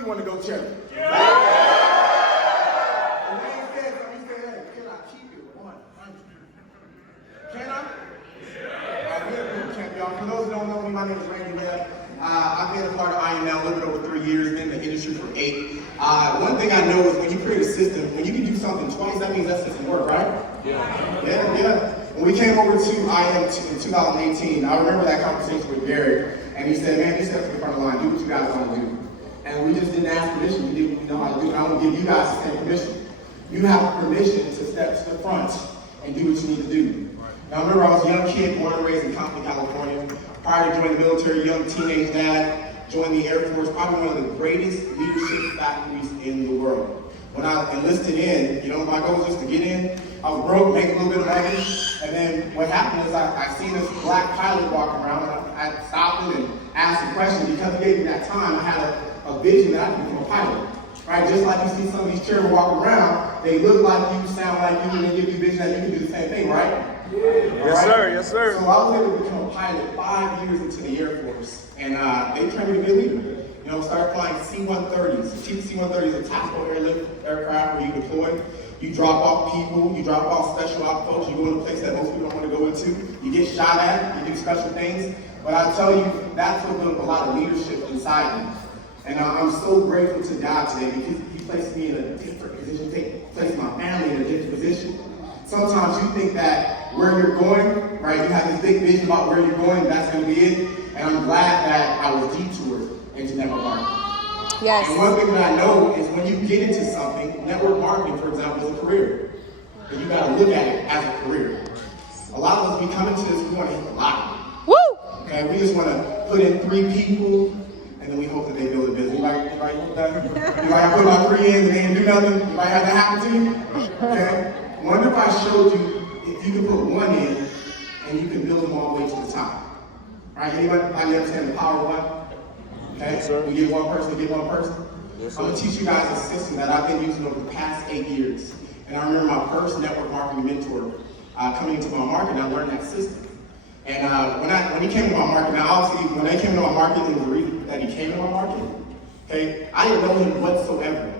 you want to go check it? Yeah. And then he said, hey, can I keep it 100? Can I? We're a boot camp, y'all. For those who don't know me, my name is Randy Webb. I've been a part of IM now a little bit over 3 years, been in the industry for 8. One thing I know is when you create a system, when you can do something twice, that means that system worked, right? Yeah. When we came over to IM in 2018, I remember that conversation with Gary, and he said, man, you step to the front of the line, do what you guys want to do. And we just didn't ask permission, we didn't know how to do it. I want to give you guys the same permission. You have permission to step to the front and do what you need to do. Now, I remember I was a young kid, born and raised in Compton, California. Prior to joining the military, young teenage dad, joined the Air Force, probably one of the greatest leadership factories in the world. When I enlisted in, my goal was just to get in. I was broke, make a little bit of money, and then what happened is I seen this black pilot walking around, and I stopped him and asked a question. Because he gave me that time, I had a vision that I could become a pilot. Right? Just like you see some of these children walking around, they look like you, sound like you, and they give you vision that you can do the same thing, right? Yes, sir. Yes, sir. So I was able to become a pilot 5 years into the Air Force, and they trained me to be a leader. Started flying C-130s. C-130 is a tactical airlift aircraft where you deploy. You drop off people, you drop off special ops folks, you go in a place that most people don't want to go into. You get shot at, you do special things. But I tell you, that's what built a lot of leadership inside me. And I'm so grateful to God today because He placed me in a different position, placed my family in a different position. Sometimes you think that where you're going, right, you have this big vision about where you're going, that's going to be it. And I'm glad that I was detoured into network marketing. Yes. And one thing that I know is when you get into something, network marketing, for example, is a career. And you got to look at it as a career. A lot of us, we come into this, we want to hit the lottery. Woo! Okay, we just want to put in 3 people, and then we hope that they build a business. Anybody hope that? You might put about 3 in and they didn't do nothing. You might have that happen to you. Okay? Wonder if I showed you if you can put 1 in and you can build them all the way to the top. All right, anybody understand the power of 1? Okay, yes, sir. We get 1 person, we get 1 person. Yes, I'm going to teach you guys a system that I've been using over the past 8 years. And I remember my first network marketing mentor coming into my market, and I learned that system. And when he came to my market, now obviously when they came to my market, there was a reason that he came to my market. Okay, I didn't know him whatsoever.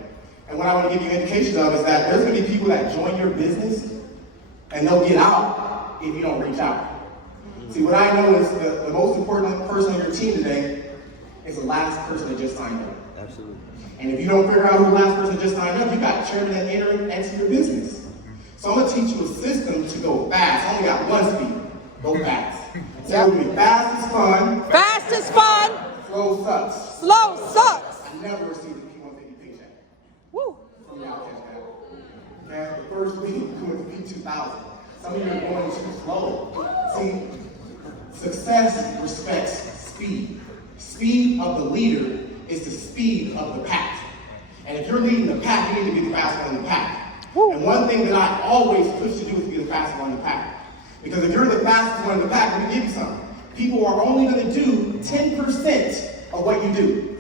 And what I want to give you indications of is that there's going to be people that join your business, and they'll get out if you don't reach out. See, what I know is the most important person on your team today is the last person that just signed up. Absolutely. And if you don't figure out who the last person that just signed up, you got chairman that enter your business. So I'm going to teach you a system to go fast. I only got 1 speed. Go fast. So it'll be fast is fun. Fast is fun. Slow sucks. Slow sucks. I never received a P150 paycheck. Woo. From the Outcast guy. Okay, the first week was P2000. Some of you are going too slow. See, success respects speed. Speed of the leader is the speed of the pack. And if you're leading the pack, you need to be the fastest one in the pack. Woo. And one thing that I always push to do is be the fastest one in the pack. Because if you're the fastest one in the pack, let me give you something. People are only going to do 10% of what you do.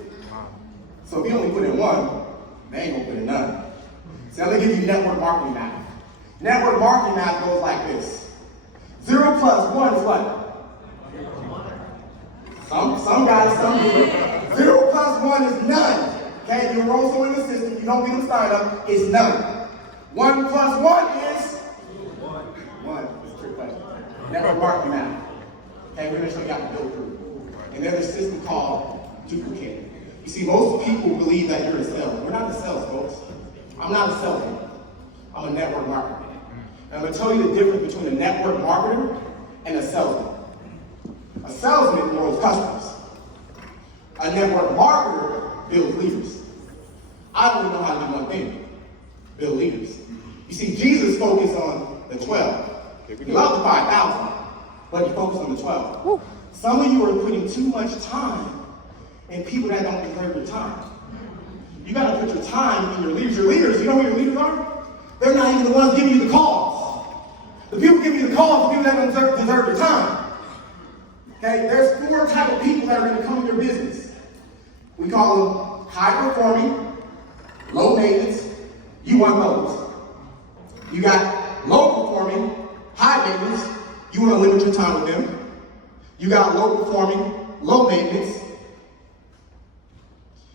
So if you only put in 1, they ain't going to put in none. So I'm going to give you network marketing math. Network marketing math goes like this. 0 plus 1 is what? Some guys, some people. 0 plus 1 is none. Okay, if you enroll someone in the system, you don't get them started up, it's none. 1 plus 1 is? 1. That's a trick question. Network marketing math. Okay, we're going to show you how to build through. And there's a system called Duplication. You see, most people believe that you're a salesman. We're not a sales, folks. I'm not a salesman. I'm a network marketer. And I'm going to tell you the difference between a network marketer and a salesman. A salesman grows customers. A network marketer builds leaders. I only know how to do one thing, build leaders. You see, Jesus focused on the 12. He loved the 5,000, but he focused on the 12. Woo. Some of you are putting too much time in people that don't deserve your time. You got to put your time in your leaders. Your leaders, you know who your leaders are? They're not even the ones giving you the calls. The people giving you the calls are people that don't deserve your time. Okay, there's 4 types of people that are going to come in your business. We call them high performing, low maintenance. You want those. You got low performing, high maintenance. You want to limit your time with them. You got low performing, low maintenance.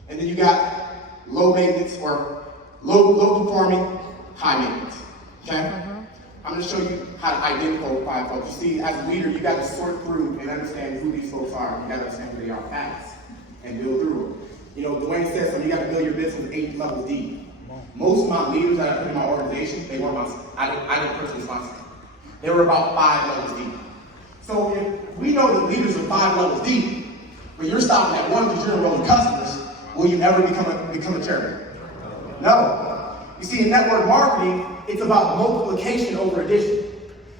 And then you got low maintenance or low performing, high maintenance. Okay? I'm going to show you how to identify folks. You see, as a leader, you got to sort through and understand who these folks are. You got to understand who they are fast and build through them. You know, Dwayne said something, you got to build your business 8 levels deep. Most of my leaders that I put in my organization, they weren't I didn't personally sponsor them. They were about 5 levels deep. So if we know that leaders are 5 levels deep, but you're stopping at 1 because you're enrolling customers, will you ever become a chairman? No. You see, in network marketing, it's about multiplication over addition.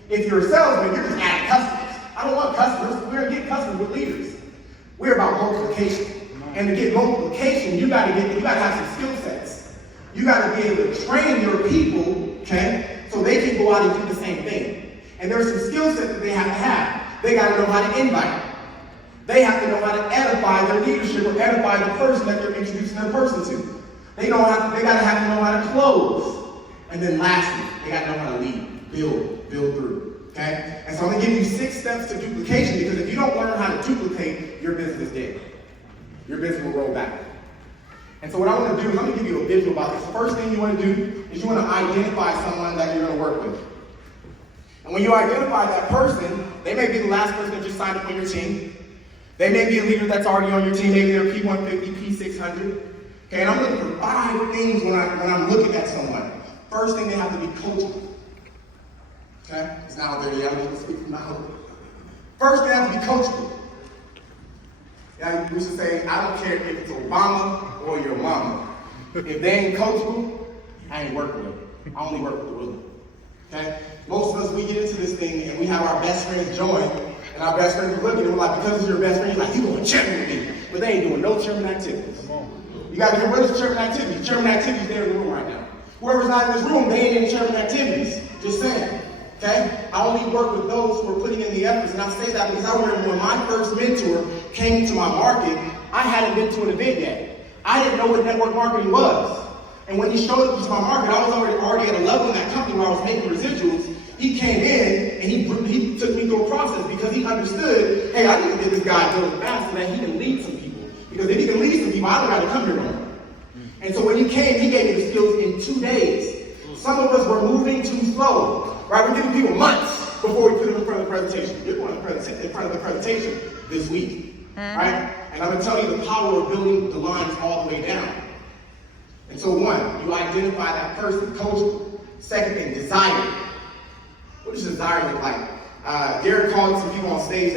If you're a salesman, you're just adding customers. I don't want customers. We're going to get customers with leaders. We're about multiplication. And to get multiplication, you got to have some skill sets. You got to be able to train your people, okay, so they can go out and do the same thing. And there's some skill sets that they have to have. They got to know how to invite. They have to know how to edify their leadership or edify the person that they're introducing their person to. They got to have to know how to close. And then lastly, they got to know how to lead, build through. Okay? And so I'm going to give you 6 steps to duplication, because if you don't learn how to duplicate, your business is dead. Your business will roll back. And so what I want to do is I'm going to give you a visual about this. The first thing you want to do is you want to identify someone that you're going to work with. And when you identify that person, they may be the last person that just signed up on your team. They may be a leader that's already on your team. Maybe they're P150, P600. Okay, and I'm looking for 5 things when I'm looking at someone. First thing, they have to be coachable. Okay? It's not there yet. I'm going to speak from my heart. First, they have to be coachable. Yeah, we should say, I don't care if it's Obama or your mama. If they ain't coachable, I ain't working with them. I only work with the willing. Okay? Most of us, we get into this thing and we have our best friends join, and our best friends are looking and we're like, because it's your best friend, you're like, you going chairman with me. But they ain't doing no chairman activities. You got to get rid of chairman activities. Chairman activities, they're in the room right now. Whoever's not in this room, they ain't in chairman activities. Just saying. Okay? I only work with those who are putting in the efforts. And I say that because I remember when my first mentor came to my market, I hadn't been to an event yet. I didn't know what network marketing was. And when he showed up to my market, I was already at a level in that company where I was making residuals. He came in and he took me through a process because he understood, hey, I need to get this guy building fast so that he can lead some people. Because if he can lead some people, I don't got to come here anymore. And so when he came, he gave me the skills in 2 days. Some of us were moving too slow. Right? We're giving people months before we put them in front of the presentation. You're going in front of the presentation this week. Right? And I'm going to tell you the power of building the lines all the way down. And so 1, you identify that person, coachable. Second thing, desire. What does desire look like? Garrett called some people on stage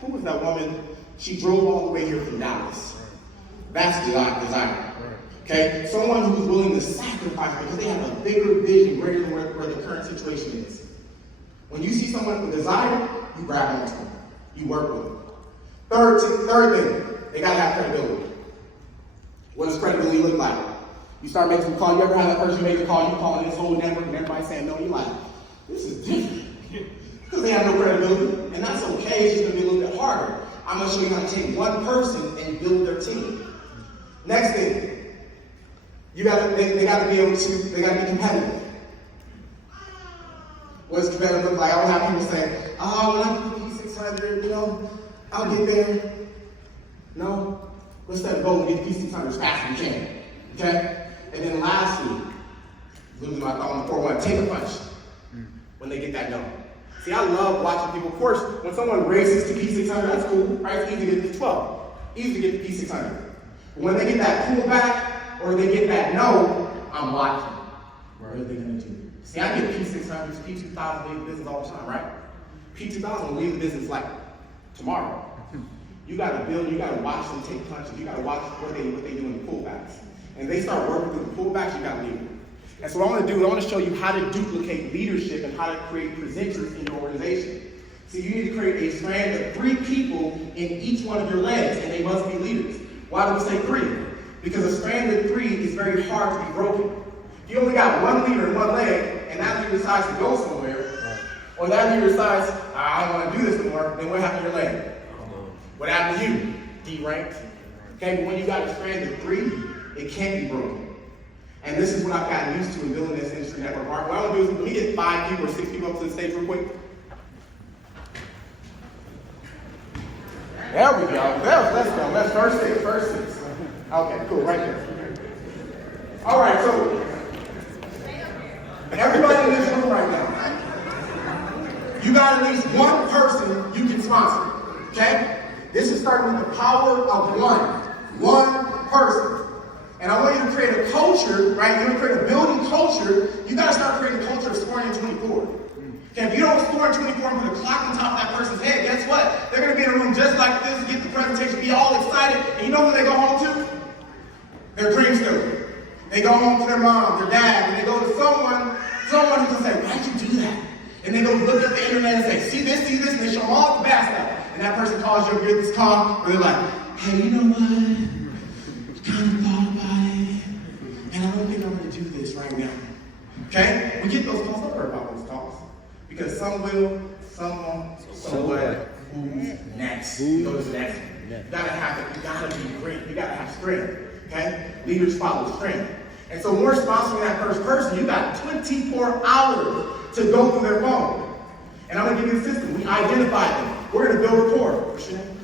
who was that woman? She drove all the way here from Dallas. That's desire. Okay? Someone who's willing to sacrifice because they have a bigger vision greater than where the current situation is. When you see someone with desire, you grab onto them. You work with them. Third thing, they gotta have credibility. What does credibility look like? You start making a call. You ever had that person make a call, you calling this whole network and everybody's saying no, you're like, this is different. Because they have no credibility. And that's okay, it's just gonna be a little bit harder. I'm gonna show you how to take one person and build their team. Next thing, they gotta be competitive. What does competitive look like? I would have people say, oh, when I get the P600, I'll get there. No, let's set a goal and get the P600 as fast as we can. Okay? And then lastly, losing my thought on the 4-1, take a punch when they get that no. See, I love watching people. Of course, when someone races to P600, that's cool, right? It's easy to get the 12. Easy to get the P600. But when they get that pullback, or they get that no, I'm watching. What are they going to do? See, I get P600s, P2000 leave the business all the time, right? P2000 will leave the business like tomorrow. You got to build, you got to watch them take punches. You got to watch what they do in the pullbacks. And they start working through the pullbacks, you got to leave them. And so what I want to do is I want to show you how to duplicate leadership and how to create presenters in your organization. So you need to create a strand of 3 people in each one of your legs, and they must be leaders. Why do we say 3? Because a strand of 3 is very hard to be broken. If you only got one leader in one leg, and that leader decides to go somewhere, or that leader decides, I don't want to do this anymore, then what happened to your leg? What happened to you? Deranked. Okay, but when you got a strand of 3, it can't be broken. And this is what I've gotten used to in building this industry network market. What I want to do is, let me get 5 people or 6 people up to the stage real quick. There we go. Let's go. Let's first 6. Okay, cool, right there. All right, so everybody in this room right now, you got at least one person you can sponsor, okay? This is starting with the power of one person. And I want you to create a culture, right? You're gonna create a building culture. You gotta start creating a culture of scoring in 24. Okay, if you don't score in 24 and put a clock on top of that person's head, guess what? They're gonna be in a room just like this, get the presentation, be all excited, and you know what they go home to? Their dream still. They go home to their mom, their dad, and they go to someone who's gonna say, why'd you do that? And they go look at the internet and say, see this, and they show them all the bad stuff. And that person calls you, get this call, where they're like, hey, you know what? Kind of thought about it, and I don't think I'm gonna do this right now. Okay? We get those calls, don't worry about those calls. Because some will, some won't, so what? Who's next? Who goes next? You gotta have it, you gotta be great, you gotta have strength. Okay? Leaders follow strength. And so when we're sponsoring that first person, you got 24 hours to go through their phone. And I'm gonna give you the system. We identify them. We're gonna build rapport. What's your name?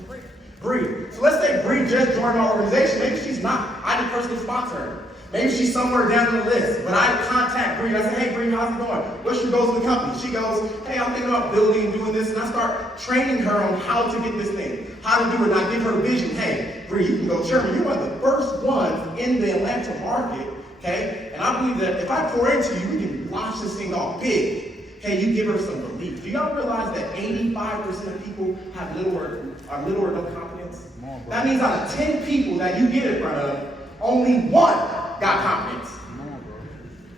Bree. So let's say Bree just joined our organization. Maybe she's not. I didn't personally sponsor her. Maybe she's somewhere down the list. But I contact Bree and I say, hey Bree, how's it going? What's your goals in the company? She goes, hey, I'm thinking about building and doing this. And I start training her on how to get this thing, how to do it. And I give her a vision. Hey, Bree, you can go chairman. You're one of the first ones in the Atlanta market. Okay? And I believe that if I pour into you, we can launch this thing off big. Okay, you give her some belief. Do y'all realize that 85% of people have little or no confidence? That means out of 10 people that you get in front of, only one got confidence.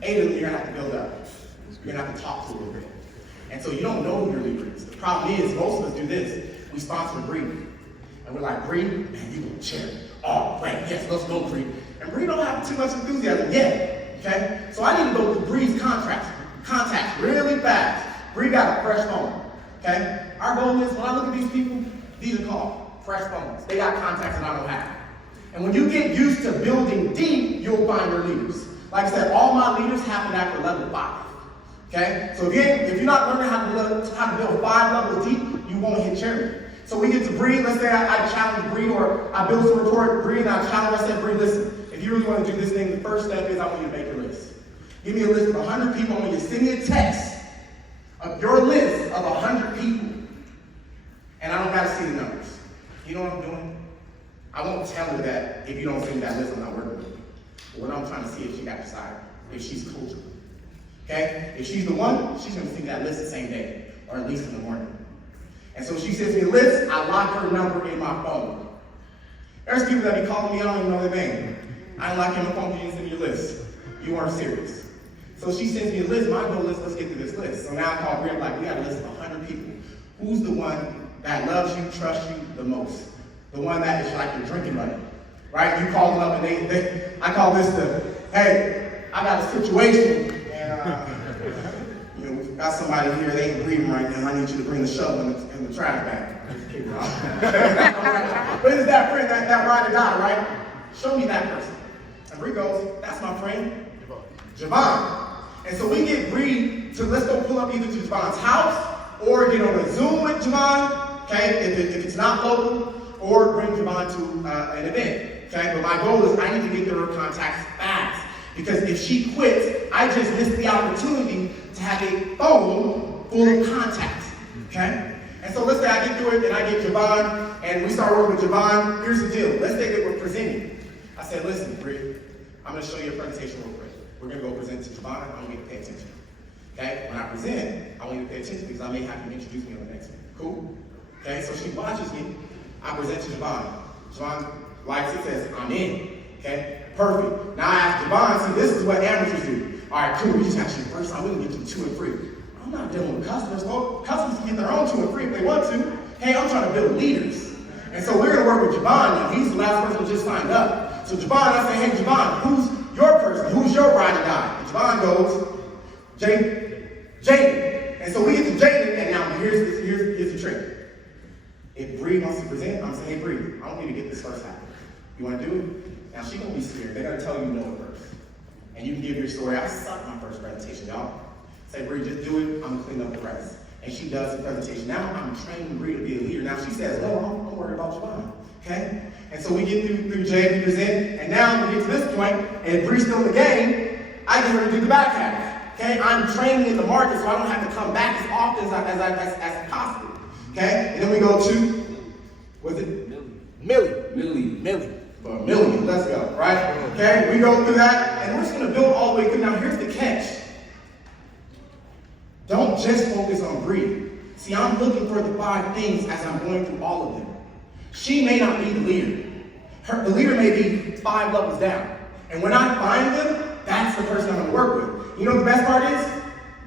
8 of them you're gonna have to build up. You're gonna have to talk to a little bit. And so you don't know who your leader is. The problem is, most of us do this. We sponsor Bree. And we're like, Bree, man, you gonna chair. Oh, right, yes, let's go, Bree. And Bree don't have too much enthusiasm yet. Okay? So I need to go through Bree's contacts really fast. Bree got a fresh phone. Okay? Our goal is, when I look at these people, these are called fresh phones. They got contacts that I don't have. And when you get used to building deep, you'll find your leaders. Like I said, all my leaders happen after level 5. Okay? So again, if you're not learning how to build 5 levels deep, you won't hit charity. So we get to Bree, let's say I challenge Bree, or I build some report Bree, and I challenge, I said, Bree, listen, if you really want to do this thing, the first step is I want you to make your list. Give me a list of 100 people. I want you to send me a text of your list of 100 people. And I don't got to see the numbers. You know what I'm doing? I won't tell her that if you don't send me that list, I'm not working with you. But what I'm trying to see is if she got decided, if she's coachable. Okay? If she's the one, she's going to send me that list the same day, or at least in the morning. And so she sends me a list, I lock her number in my phone. There's people that be calling me, I don't even know their name. I ain't locking my phone, you didn't send me your list. You weren't serious. So she sends me a list, my goal is, let's get through this list. So now I call Bree, I'm like, we got a list of 100 people. Who's the one that loves you, trusts you the most? The one that is like your drinking buddy, right? You call them up and I call this the, hey, I got a situation, and we've got somebody here, they ain't breathing right now, I need you to bring the shovel in the trash bag. But it's that friend, that ride or die, right? Show me that person. And Bree goes, that's my friend, Javon. And so we get Bree to, let's go pull up either to Javon's house or get on a Zoom with Javon, okay, if it's not local, or bring Javon to an event, okay? But my goal is I need to get her contacts fast, because if she quits, I just missed the opportunity to have a phone full of contacts, okay? And so let's say I get through it and I get Javon, and we start working with Javon. Here's the deal. Let's say that we're presenting. I said, listen, Bree, I'm going to show you a presentation real quick. We're going to go present to Javon. I want you to pay attention. Okay? When I present, I want you to pay attention because I may have you introduce me on the next one. Cool? Okay? So she watches me. I present to Javon. Javon likes it, says, I'm in. Okay? Perfect. Now I ask Javon, see, this is what amateurs do. All right, cool. We just got you the first time. We can get you 2 and 3. I'm not dealing with customers. Well, customers can get their own 2 and 3 if they want to. Hey, I'm trying to build leaders. And so we're going to work with Javon now. He's the last person who just signed up. So Javon, I say, hey, Javon, who's your person? Who's your ride or die? And Javon goes, Jaden. And so we get to Jaden, and now here's the trick. If Bree wants to present, I'm saying, hey, Bree, I want you to get this first happen. You want to do it? Now, she's going to be scared. They're going to tell you no first. And you can give your story. I sucked my first presentation, y'all. Say, Bree, just do it. I'm going to clean up the rest. And she does the presentation. Now I'm training Bree to be a leader. Now she says, no, I'm worried about Javon. Okay? And so we get through Jay, leaders in, and now we get to this point, and Bree's still in the game, I get ready to do the back half. Okay? I'm training in the market, so I don't have to come back as often as possible. Okay? And then we go to, what's it? Millie. For a million, let's go, right? Okay, we go through that, and we're just gonna build all the way through. Now, here's the catch. Don't just focus on Bree. See, I'm looking for the 5 things as I'm going through all of them. She may not be the leader. The leader may be 5 levels down. And when I find them, that's the person I'm gonna work with. You know what the best part is?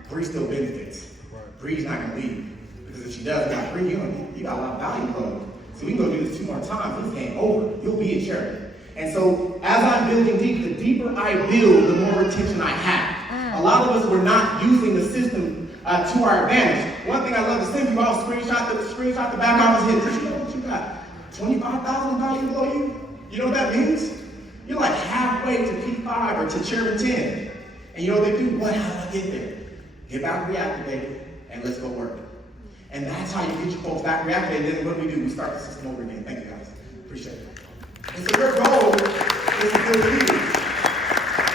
Bree still benefits. Bree's not gonna leave. Because if she does, Bree, you got a lot of value from it. So we can go do this 2 more times, this ain't over. You'll be a charity. And so as I'm building deep, the deeper I build, the more retention I have. A lot of us were not using the system to our advantage. One thing I love to send you all, screenshot the back office hit. Did you know what you got? $25,000 below you? You know what that means? You're like halfway to P5 or to Chairman 10. And you know what they do? What? How do I get there? Get back reactivated and let's go work. And that's how you get your folks back reactivated. Then what do? We start the system over again. Thank you guys. Appreciate it. And so your goal is to build leaders.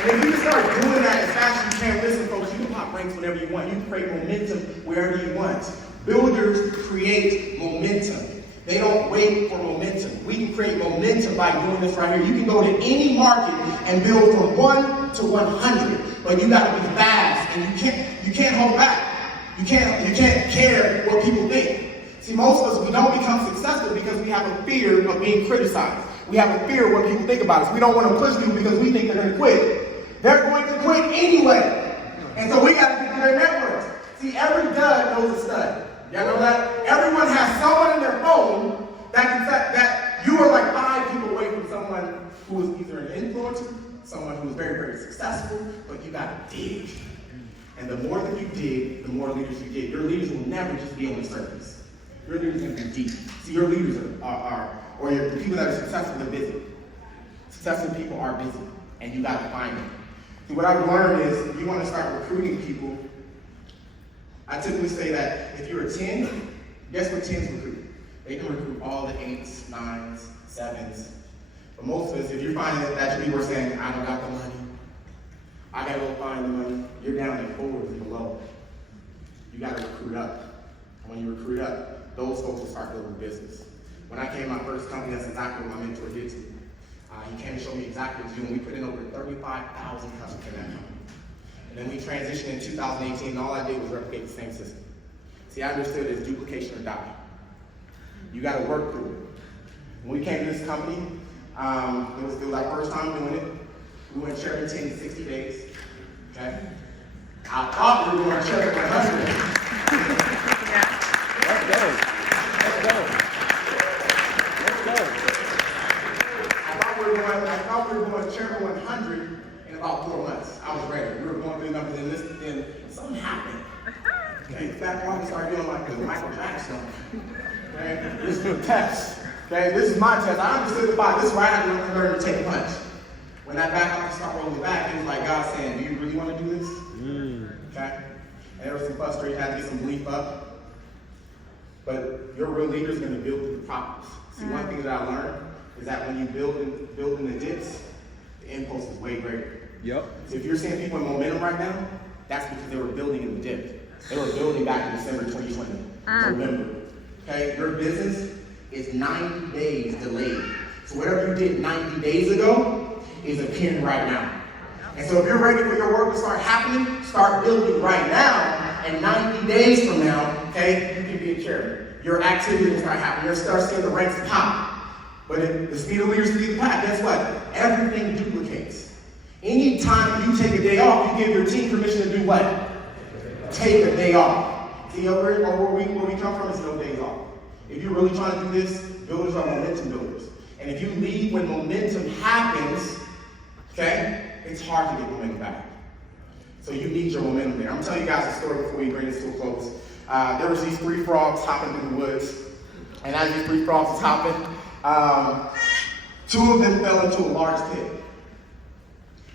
And if you start doing that as fast as you can, listen folks, you can pop ranks whenever you want. You can create momentum wherever you want. Builders create momentum. They don't wait for momentum. We can create momentum by doing this right here. You can go to any market and build from 1 to 100, but you gotta be fast and you can't hold back. You can't care what people think. See, most of us, we don't become successful because we have a fear of being criticized. We have a fear of what people think about us. We don't want to push people because we think they're going to quit. They're going to quit anyway. And so we got to get to their networks. See, every dud knows a stud. Y'all know that? Everyone has someone in their phone that you are like 5 people away from someone who is either an influencer, someone who is very, very successful, but you got to dig. And the more that you dig, the more leaders you get. Your leaders will never just be on the surface. Your leaders are going to be deep. See, your leaders or the people that are successful, they're busy. Successful people are busy, and you got to find them. See, what I've learned is if you want to start recruiting people, I typically say that if you're a 10, guess what 10s recruit? They can recruit all the 8s, 9s, 7s. But most of us, if you're finding that your people are saying, I don't got the money, I gotta go find the money, you're down at 4s and below. You gotta recruit up. And when you recruit up, those folks will start building business. When I came to my first company, that's exactly what my mentor did to me. He came to show me exactly what to do, and we put in over 35,000 customers in that company. And then we transitioned in 2018, and all I did was replicate the same system. See, I understood it's duplication or die. You gotta work through it. When we came to this company, it was our first time doing it. We went Chairman 10 in 60 days, okay? I thought we were going to Chairman 100 days. Let's go. I thought we were going to Chairman 100 in about 4 months. I was ready. We were going through numbers, and then something happened. Okay, the fact that we started doing like the Michael Jackson. Okay, this is a test. Okay, this is my test. I understood about this right. I learned to take a punch. When that back office started rolling back, it was like God saying, do you really want to do this? Okay? And there was some frustration, I had to get some belief up. But your real leader is going to build through the problems. See, one thing that I learned is that when you build in the dips, the impulse is way greater. Yep. So if you're seeing people in momentum right now, that's because they were building in the dip. They were building back in December 2020. Remember, okay, your business is 90 days delayed. So whatever you did 90 days ago is appearing right now. And so if you're ready for your work to start happening, start building right now, and 90 days from now, okay, you can be a chairman. Your activity will start happening. You'll start seeing the ranks pop. But if the speed of leaders speed of the pack, guess what? Everything duplicates. Anytime you take a day off, you give your team permission to do what? Take a day off. See, where we come from is no days off. If you're really trying to do this, builders are momentum builders. And if you leave when momentum happens, okay, it's hard to get momentum back. So you need your momentum there. I'm gonna tell you guys a story before we bring this to a close. There was these 3 frogs hopping through the woods. And as these 3 frogs was hopping, 2 of them fell into a large pit.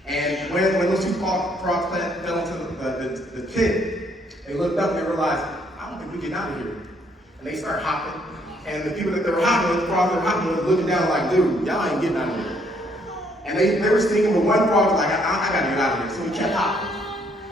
And when those 2 frogs fell into the pit, they looked up and they realized, I don't think we're getting out of here. And they start hopping, And the people that they were hopping with, the frogs they were hopping with, looking down like, dude, y'all ain't getting out of here. And they were singing, but one frog was like, I gotta get out of here. So he kept hopping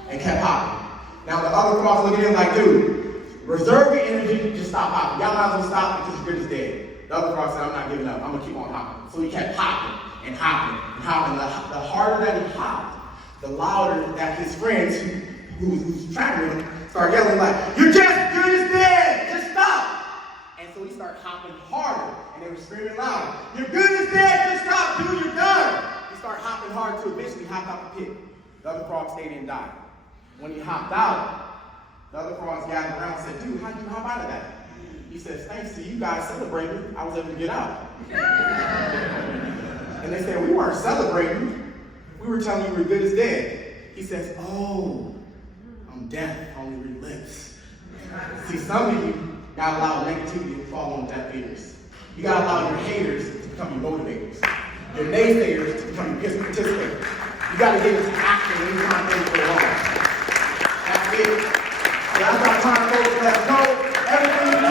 and kept hopping. Now the other frogs looking at him like, dude, reserve your energy, just stop hopping. Y'all might as well stop because you're just dead. The other frog said, I'm not giving up, I'm gonna keep on hopping. So he kept hopping and hopping and hopping. The harder that he hopped, the louder that his friends who's tracking him start yelling like, you're just dead, just stop. And so he started hopping harder, and they were screaming louder, your goodness dead, just stop, dude, you're done. He started hopping hard to eventually hop out the pit. The other frog stayed in and died. When he hopped out, the other frogs gathered around and said, dude, how'd you hop out of that? He says, thanks to you guys celebrating, I was able to get out. And they said, we weren't celebrating, we were telling you you were good as dead. He says, oh, I'm deaf, only read lips. See, some of you gotta allow negativity to fall on deaf ears. You gotta allow your haters to become your motivators. Your naysayers to become your participators. You gotta get into action anytime things go wrong. That's it. So that's what I'm trying to focus on. Everything